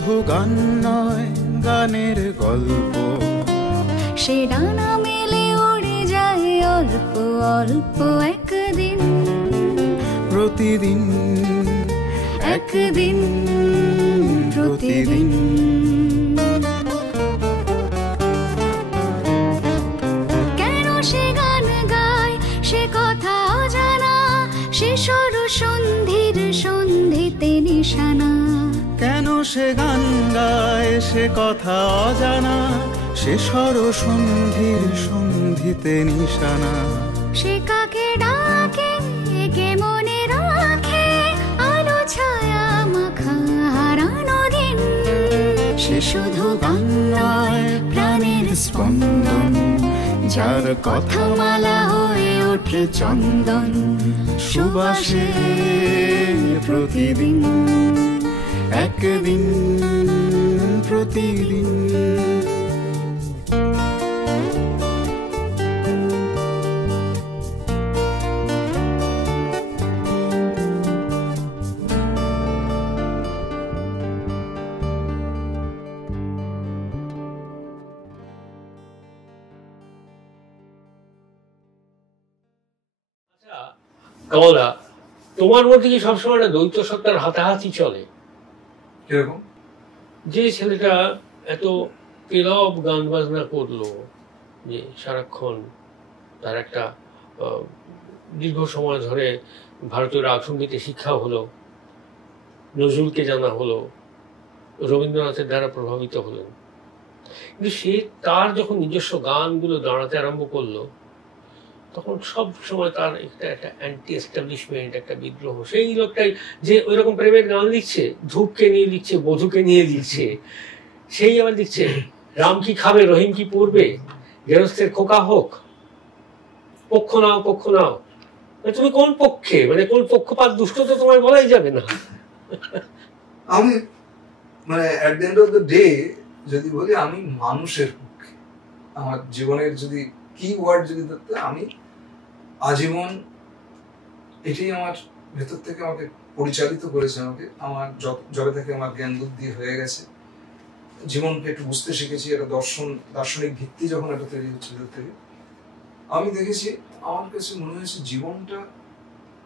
শুধু গান নয়, গানের গল্প। সে ডানা মেলে উড়ে যায় অল্প অল্প একদিন, প্রতিদিন একদিন প্রতিদিন। কেন সে গান গায় সে কথা অজানা, সে সর সন্ধির সন্ধিতে নিশানা। কেন সে গান গায় সে কথা অজানা, সে সর সন্ধির সন্ধিতে নিশানা। সে কাকে ডাকে কে মনে রাখে, আলো ছায়া মাখা হারানো দিন। সে শুধু গান নয়, প্রাণের স্পন্দন, যার কথা মালা হয়ে ওঠে চন্দন সুবাসে প্রতিদিন, একদিন প্রতিদিন। কমলা, তোমার মধ্যে কি সবসময় একটা দ্বৈত সত্তার হাতাহাতি চলে? কিরকম? যে ছেলেটা এত পেলব গান বাজনা করলো, যে সারাক্ষণ তার একটা দীর্ঘ সময় ধরে ভারতীয় রাগ সঙ্গীতে শিক্ষা হলো, নজরুলকে জানা হলো, রবীন্দ্রনাথের দ্বারা প্রভাবিত হলেন, কিন্তু সে তার যখন নিজস্ব গানগুলো দাঁড়াতে আরম্ভ করলো, তখন সব সময় তার একটা অ্যান্টি এস্টাবলিশমেন্ট, একটা বিদ্রোহ। সেই লোকটাই যে ওই রকম প্রেমের গান লিখছে, ধূপকে নিয়ে লিখছে, বধূকে নিয়ে লিখছে, সেই আবার লিখছে রাম কি খাবে রহিম কি পড়বে, গেরস্থের খোকা হোক, পক্ষ নাও পক্ষ নাও। তুমি কোন পক্ষে, মানে কোন পক্ষপাত দুষ্ট তো তোমার বলাই যাবে না। আমি মানে at the end of the day যদি বলি, আমি মানুষের পক্ষে। আমার জীবনের যদি কি ওয়ার্ড যদি ধরতে, আমি আজীবন এটাই আমার ভেতর থেকে আমাকে পরিচালিত করেছে। আমার জবে থেকে আমার জ্ঞান বুদ্ধি হয়ে গেছে, জীবনকে একটু বুঝতে শিখেছি, একটা দার্শনিক ভিত্তি যখন এটা তৈরি হচ্ছে ভেতর থেকে, আমি দেখেছি আমার কাছে মনে হয়েছে জীবনটা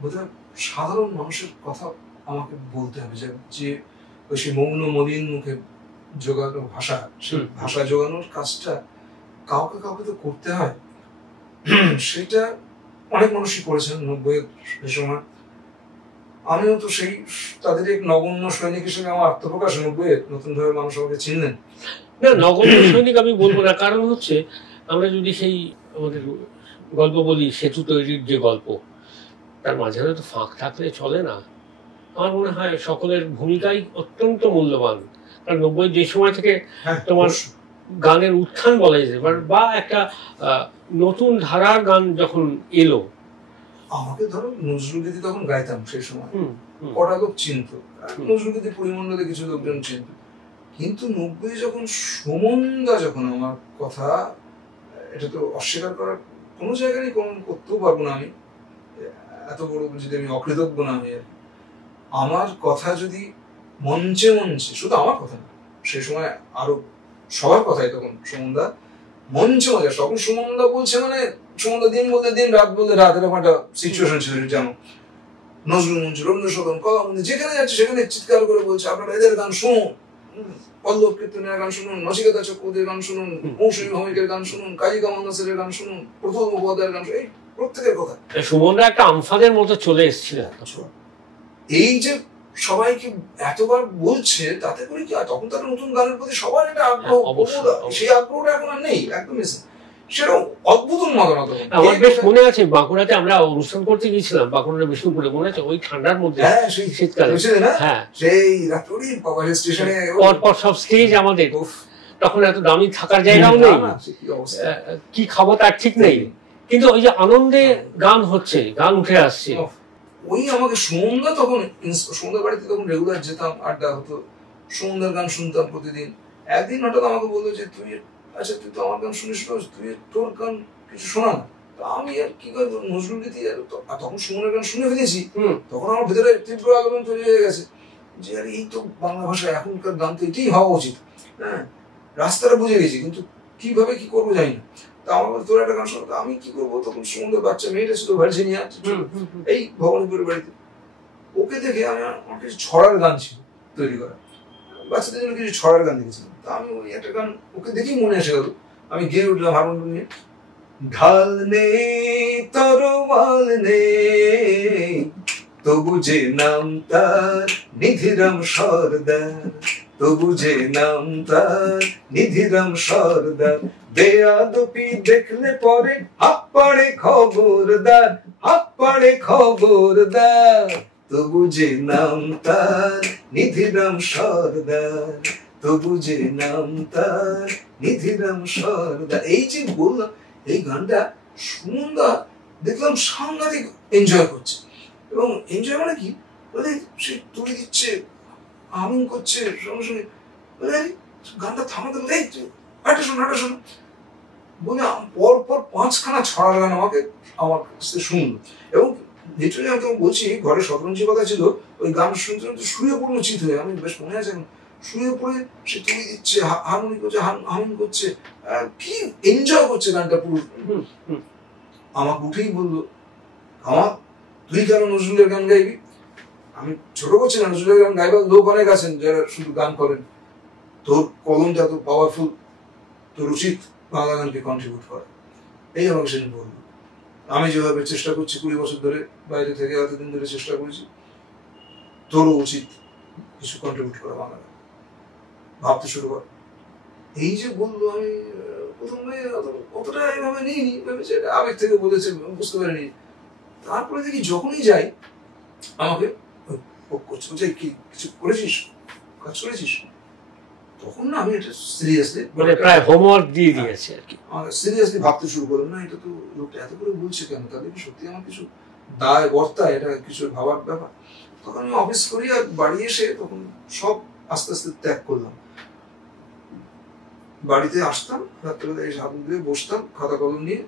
বোধহয় সাধারণ মানুষের কথা আমাকে বলতে হবে, যে ওই সেই মৌন মলিন মুখে জোগানো ভাষা, সেই ভাষা জোগানোর কাজটা কাউকে কাউকে তো করতে হয়। সেটা অনেক মানুষই করেছেন 90-এর সময়। আমিও তো সেই তাদের এক নগণ্য সৈনিক হিসেবে আমার আত্মপ্রকাশ 90-এর নতুন ভাবে মানুষ আমাকে চিনলেন। না, নগণ্য সৈনিক আমি বলবো না, কারণ হচ্ছে আমরা যদি সেই আমাদের গল্প বলি, সেতু তৈরির যে গল্প, তার মাঝখানে তো ফাঁক থাকলে চলে না। আমার মনে হয় সকলের ভূমিকাই অত্যন্ত মূল্যবান, কারণ 90 যে সময় থেকে তোমার গানের উত্থান বলা যেতে পারে, বা একটা নতুন ধারার গান যখন এলো। আমাকে ধরো নজরুলগীতি তখন গাইতাম সেই সময়, কটা লোক চিনত, নজরুলগীতি পরিমণ্ডলে কিছু লোকজন চিনত, কিন্তু 90 যখন সুমনদা যখন আমার কথা, এটা তো অস্বীকার করার কোনো জায়গা নেই, করতেও পারবো না আমি, এত বড় যদি আমি অকৃতজ্ঞ না আমি, আমার কথা যদি মঞ্চে মঞ্চে, শুধু আমার কথা না, সেই সময় আরো সবার কথাই তখন সুমনদা মঞ্চে মজা, তখন সুমনদা বলছে মানে সুমনদা দিন বলতে দিন, রাত বলতে রাত, এরকম একটা সিচুয়েশন ছিল। জানো, নজরুল মঞ্চ, রবীন্দ্র সদন, কলা মন্দির, যেখানে যাচ্ছে সেখানে চিৎকার করে বলছে আপনারা এদের গান শুনুন, পল্লব কীর্তনের গান শুনুন, নচিকেতা চক্রবর্তীর গান শুনুন, মৌসুমী ভৌমিকের গান শুনুন, কাজী কামাল নাসিরের গান শুনুন, প্রফুল্ল মুখোপাধ্যায়ের গান শুনুন, এই প্রত্যেকের কথা। সুমনদা একটা আমফানের মতো চলে এসেছিল। এই যে সবাইকে এতবার বলছে, তাতে করে কি তখন তার নতুন গানের প্রতি সবার একটা আগ্রহ, সেই আগ্রহটা এখন আর নেই, একদম সেটা অদ্ভুত উন্মাদনা। আমার বেশ মনে আছে, বাঁকুড়াতে আমরা অনুষ্ঠান করতে গিয়েছিলাম, বাঁকুড়া বিষ্ণুপুরে, মনে আছে ওই ঠান্ডার মধ্যে, শীতকালে, হ্যাঁ, সেই স্টেশনে পরপর সব স্টেজ আমাদের, তখন এত দামি থাকার জায়গাও নেই, কি খাবো তার ঠিক নেই, কিন্তু ওই যে আনন্দে গান হচ্ছে, গান উঠে আসছে। ওই আমাকে সুমনদা তখন, সুমনদার বাড়িতে তখন রেগুলার যেতাম, আড্ডা হতো, সুমনদার গান শুনতাম প্রতিদিন। একদিন হঠাৎ আমাকে বললো যে তুই, আচ্ছা তুই তো আমার গান শুনিস, তুই তোর গান কিছু শোনা না। আমি আর কি করবো, নজরুল গীতি, তখন সুমনের গান শুনে ফেলেছি, তখন আমার ভেতরে তীব্র আগ্রহ তৈরি হয়ে গেছে যে আরে এই তো বাংলা ভাষা, এখনকার গান তো এটাই হওয়া উচিত। হ্যাঁ, রাস্তাটা বুঝে গেছি, কিন্তু কিভাবে কি করবো জানি না। তা আমার তোর একটা গান শোনো, আমি কি করবো, তখন সুন্দর বাচ্চা মেয়েটা ছিল ভার্জিনিয়া, এই ভবানীপুরের বাড়িতে। ওকে দেখে আমার কিছু ছড়ার গান ছিল তৈরি করা, বাচ্চাদের জন্য কিছু ছড়ার গান দেখেছিলাম। তা আমি ওই একটা গান ওকে দেখেই মনে এসে গেল, আমি গেয়ে উঠলাম হারমোনিয়াম নিয়ে। ঢাল নেই তরোয়াল নেই, তবু যে নাম তার নিধিরাম সর্দার, তবু যে নাম তার নিধিরাম সর্দার। বেয়াদপি দেখলে পরে হাত পাড়ে খবরদার, হাত পাড়ে খবরদার, তবু যে নাম তার নিধিরাম সর্দার, তবু যে নাম তার নিধিরাম সর্দার। এই যে বললাম, এই গানটা সুন্দর দেখলাম সাংঘাতিক এনজয় করছে। এবং এনজয় মানে কি, বলে সে তুলে দিচ্ছে, আমিন করছে সঙ্গে সঙ্গে, বলে গানটা থামাতে বলে একটা শোনো একটা শোনো বলে পর পর 5খানা ছড়ার গান আমার কাছে শুনলো। এবং লিটারালি আমি তোমাকে বলছি, ঘরে শতরঞ্জি কথা ছিল, ওই গান শুনতে শুনতে শুয়ে পড়লো চিত হয়ে, আমি বেশ মনে আছে, শুয়ে পড়ে সে তুলে দিচ্ছে, হারমোনি করছে, আমিন করছে, কি এনজয় করছে গানটা পুরো। আমাকে উঠেই বললো, আমার তুই কেন নজরুলের গান গাইবি? আমি ছোট করছি না, নজরুলের গান গাইবার লোক অনেক আছেন যারা শুধু গান করেন, তোর কলমটা এত পাওয়ারফুল, তোর উচিত বাংলা গানকে কন্ট্রিবিউট করা। এই আমাকে সেদিন বললো। আমি যেভাবে চেষ্টা করছি 20 বছর ধরে, বাইরে থেকে এতদিন ধরে চেষ্টা করেছি, তোরও উচিত কিছু কন্ট্রিবিউট করা বাংলা গান, ভাবতে শুরু কর। এই যে বললো, আমি প্রথমে অতটা এইভাবে নিইনি, ভেবেছি এটা আবেগ থেকে বলেছে, বুঝতে পারিনি। তারপরে দেখি যখনই যাই আমাকে করছে, যে কি কিছু করেছিস, কাজ করেছিস, তখন না আমি এটা সিরিয়াসলি, মানে প্রায় হোমওয়ার্ক দিয়ে দিয়েছে আর কি, সিরিয়াসলি ভাবতে শুরু করলাম, না এটা তো লোকটা এত করে বলছে কেন, তাদের কি সত্যি আমার কিছু দায় বর্তায়, এটা কিছু ভাবার ব্যাপার। তখন আমি অফিস করি, আর বাড়ি এসে তখন সব আস্তে আস্তে ত্যাগ করলাম। বাড়িতে আসতাম রাত্রেবেলা, এসে হাত ধুয়ে বসতাম, খাতা কলম নিয়ে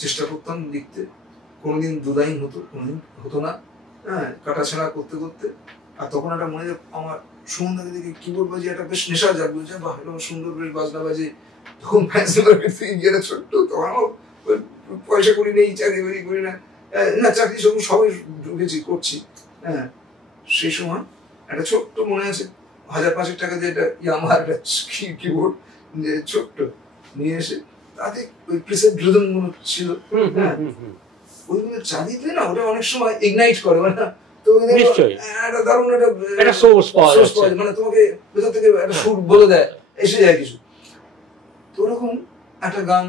চেষ্টা করতাম লিখতে। কোনোদিন 2 লাইন হতো, কোনোদিন হতো না, হ্যাঁ, কাটাছেঁড়া করতে করতে। আর তখন একটা মনে হয় আমার সুমনদাকে দেখে কিবোর্ড বাজি একটা বেশ নেশা জাগলো, যে বাহ এরকম সুন্দর বেশ বাজনা বাজে। তখন থেকে গিয়ে ছোট্ট, তখন আমার পয়সা করি নেই, চাকরি বাকরি করি না, না চাকরি সবাই ঢুকেছি করছি। হ্যাঁ, সেই সময় একটা ছোট্ট মনে আছে 1000-500 টাকা দিয়ে একটা ইয়ামাহার একটা কিবোর্ড ছোট্ট নিয়ে এসে, তাতে ওই প্রেসের ড্রিদম ছিল, হ্যাঁ, ওইগুলো চালিয়ে দিলে না ওটা অনেক সময় ইগনাইট করে, মানে তো একটা দারুণ একটা সোর্স পাওয়া যায়, মানে তোমাকে ভেতর থেকে একটা সুর বলে দেয়, এসে যায় কিছু। তো ওরকম একটা গান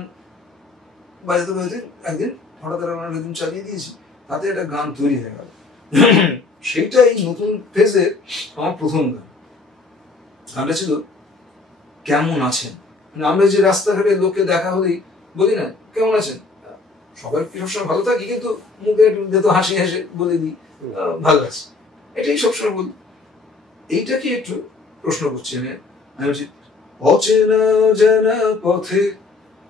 বাজাতে বাজাতে একদিন হঠাৎ একদিন চালিয়ে দিয়েছি, তাতে একটা গান তৈরি হয়ে গেল। সেইটা এই নতুন ফেজে আমার প্রথম গান। গানটা ছিল কেমন আছেন। মানে আমরা যে রাস্তাঘাটে লোককে দেখা হলেই বলি না কেমন আছেন, সবাই সবসময় ভালো থাকি, কিন্তু মুখে একটু হাসি হাসি বলে দিই ভালো আছে, এটাই সবসময় বলি। এইটাকে একটু প্রশ্ন করছি আমি বলছি, অচেনা জানা পথে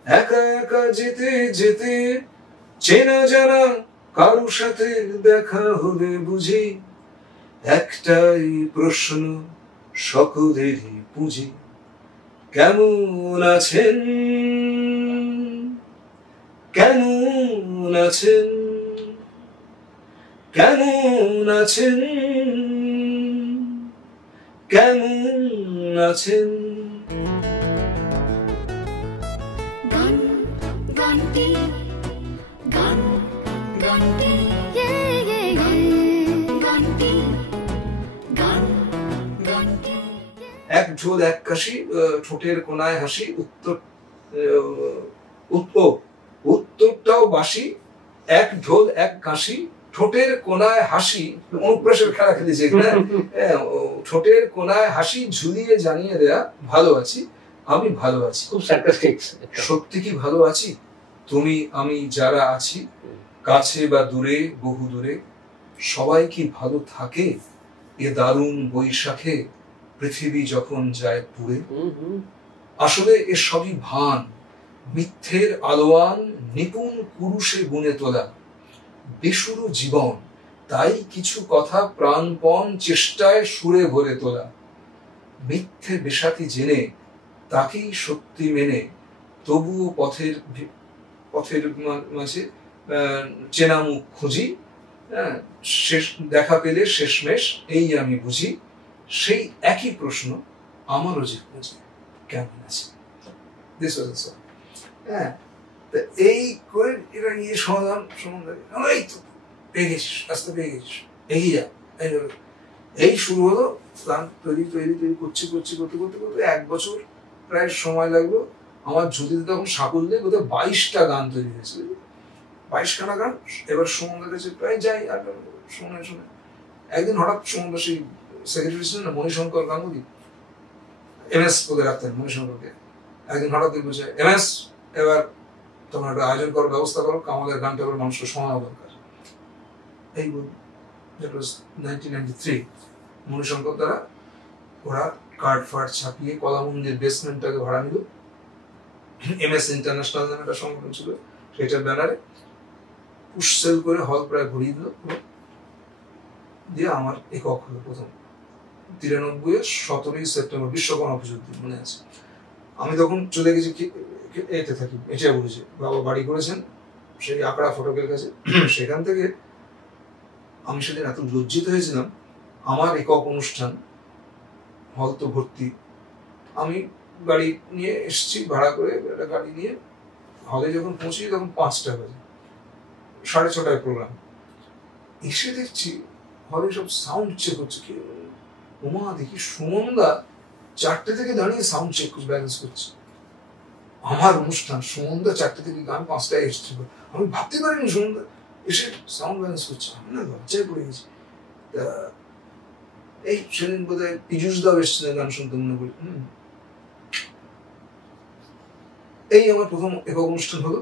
একা একা যেতে যেতে চেনা জানা কারোর সাথে দেখা হলে বুঝি একটাই প্রশ্ন সকলেরই পুঁজি, কেমন আছেন, কেমন আছেন, কেমন আছেন, কেমন আছেন। গান গানটি গান গানটি গানটি গান গানটি। এক ঢোল এক কাশি, ঠোঁটের কোনায় হাসি, উত্তরটাও বাসি, এক ঢোল এক কাশি, ঠোঁটের কোনায় হাসি, অনুপ্রাসের খেলা খেলেছে, ঠোঁটের কোনায় হাসি ঝুলিয়ে জানিয়ে দেয়া ভালো আছি, আমি ভালো আছি। খুব সার্কাস্টিক। সত্যি কি ভালো আছি, তুমি আমি যারা আছি, কাছে বা দূরে বহু দূরে, সবাই কি ভালো থাকে এ দারুণ বৈশাখে, পৃথিবী যখন যায় পুড়ে। আসলে এ সবই ভান, মিথ্যের আলোয়ান, নিপুণ কুরুষে বুনে তোলা, বেসুরো জীবন তাই কিছু কথা প্রাণপণ চেষ্টায় সুরে ভরে তোলা, মিথ্যে বেসাতি জেনে তাকেই সত্যি মেনে তবুও পথের মাঝে চেনা মুখ খুঁজি, শেষ দেখা পেলে শেষমেশ এই আমি বুঝি, সেই একই প্রশ্ন আমারও যে খুঁজি কেমন আছে। দিস ওয়াজ সো এই করে এটা নিয়ে সমাধান সম্বন্ধে এই তো পেয়ে গেছিস, রাস্তা পেয়ে গেছিস, এগিয়ে যা। এই শুরু হলো প্ল্যান তৈরি করতে করতে 1 বছর প্রায় সময় লাগলো। আমার ঝুলিতে তখন সাকুল্যে বোধহয় 22টা গান তৈরি হয়েছে, 22খানা গান। এবার সুমনদার কাছে প্রায় যাই আর শুনে একদিন হঠাৎ সুমনদা সেই সেক্রেটারি ছিলেন না মণিশঙ্কর গাঙ্গুলি, MS বলে রাখতেন মণিশঙ্করকে, একদিন হঠাৎ বলছে MS এবার তোমার একটা আয়োজন করার ব্যবস্থা করো, আমাদের গানটা এবার মানুষের শোনা দরকার। এই বল 1993 মণিশঙ্কর দ্বারা ওরা কার্ড ফার্ড ছাপিয়ে কলামন্দির বেসমেন্টটাকে ভাড়া নিল, MS ইন্টারন্যাশনাল নামে একটা সংগঠন ছিল, সেটার ব্যানারে পুশ সেল করে হল প্রায় ভরিয়ে দিল। দিয়ে আমার একক হলো প্রথম 93-এর 17ই সেপ্টেম্বর, বিশ্বকর্মা পুজোর দিন মনে আছে। আমি তখন চলে গেছি এতে থাকি, এটা বলেছে বাবা বাড়ি করেছেন সেই আকড়া ফটকের কাছে। সেখান থেকে আমি সেদিন এত লজ্জিত হয়েছিলাম, আমার একক অনুষ্ঠান, হল তো ভর্তি, আমি গাড়ি নিয়ে এসেছি ভাড়া করে, একটা গাড়ি নিয়ে হলে যখন পৌঁছি তখন 5টা বাজে, 6:30টায় প্রোগ্রাম। এসে দেখছি হলে সব সাউন্ড চেক হচ্ছে, কি ওমা দেখি সুমনদা 4টে থেকে দাঁড়িয়ে সাউন্ড চেক ব্যালেন্স করছে। আমার অনুষ্ঠান, সুমনদা 4টে থেকে গান 5টায় এসেছিল, আমি ভাবতে পারিনি সুমনদা এসে সাউন্ড ব্যালেন্স করছে। আমি না লজ্জায় পড়ে গেছি। এই সেদিন বোধ হয় পীযুষ দাও এসেছিলেন গান শুনতে মনে করি। এই আমার প্রথম একক অনুষ্ঠান হলো।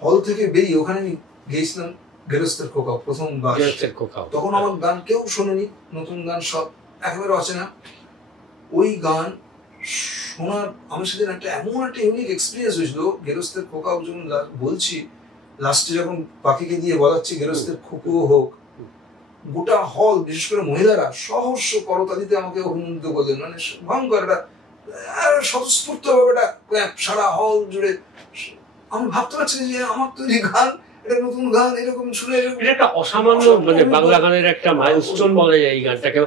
হল থেকে বেরিয়ে ওখানে আমি গিয়েছিলাম গেরস্তের খোকাও, প্রথম বার। তখন আমার গান কেউ শোনেনি, নতুন গান সব একেবারে অচেনা। ওই গান শোনার আমি সেদিন এমন একটা ইউনিক এক্সপিরিয়েন্স হয়েছিল। গেরস্তের খোকাও যখন বলছি, লাস্টে যখন পাখিকে দিয়ে বলাচ্ছি গেরস্তের খোকুও হোক, গোটা হল বিশেষ করে মহিলারা সহস্র করতালিতে আমাকে অভিনন্দিত করলেন। মানে ভয়ঙ্কর একটা স্বতঃস্ফূর্ত ভাবে একটা সারা হল জুড়ে। আমি ভাবতে পারছি যে আমার তৈরি গান, এটা নতুন গান, এরকম শুনে এটা একটা অসামান্য মানে বাংলা গানের একটা মাইলস্টোন বলা যায় এই গানটাকে।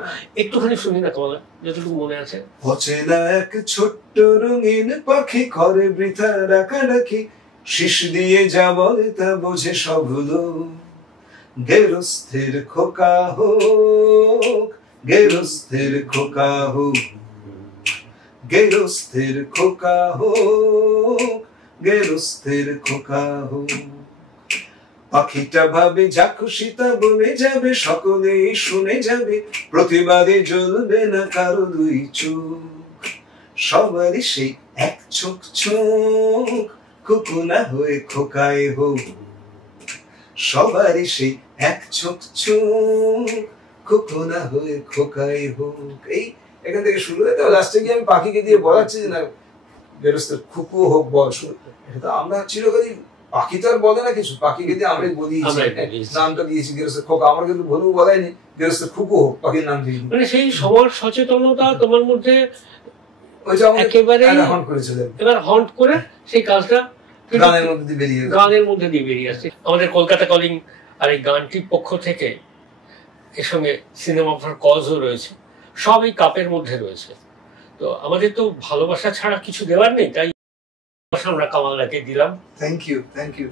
একটুখানি শুনি না তোমার যতটুকু মনে আছে। অচেনা এক ছোট্ট রঙিন পাখি ঘরে বৃথা রাখারাখি, শীষ দিয়ে যা বলে তা বোঝে সব হলো। গেরস্থের খোকা হোক, গেরস্থের খোকা হোক, গেরস্থের খোকা হোক, গেরস্থের খোকা হোক। পাখিটা ভাবে যা খুশি তা বলে যাবে, সকলেই শুনে যাবে, প্রতিবাদে জ্বলবে না কারো 2 চোখ। সবারই সেই এক চোখ চোখ, খুকুনা হয়ে খোকায় হোক। সবারই সেই এক চোখ চোখ, খুকুনা হয়ে খোকায় হোক। এই এখান থেকে শুরু হয়ে লাস্টে গিয়ে আমি পাখিকে দিয়ে বলাচ্ছি যে না গেরস্তের খুকু হোক বল। এটা আমরা চিরকালই, পাখি তো আর বলে না কিছু, পাখিকে দিয়ে আমরাই বলিয়েছি, নামটা দিয়েছি গেরস্তের খোকা। আমরা কিন্তু ভুলও বলাইনি, গেরস্তের খুকু হোক পাখির নাম দিয়ে। মানে সেই সবার সচেতনতা তোমার মধ্যে একেবারে এবার হন্ট করে সেই কাজটা গানের মধ্যে দিয়ে বেরিয়ে আসছে। আমাদের কলকাতা কলিং আর এই গানটির পক্ষ থেকে এর সঙ্গে সিনেমা ফর কজও রয়েছে, সব এই কাপের মধ্যে রয়েছে। তো আমাদের তো ভালোবাসা ছাড়া কিছু দেওয়ার নেই, তাই আমরা কামালদাকে দিলাম। Thank you.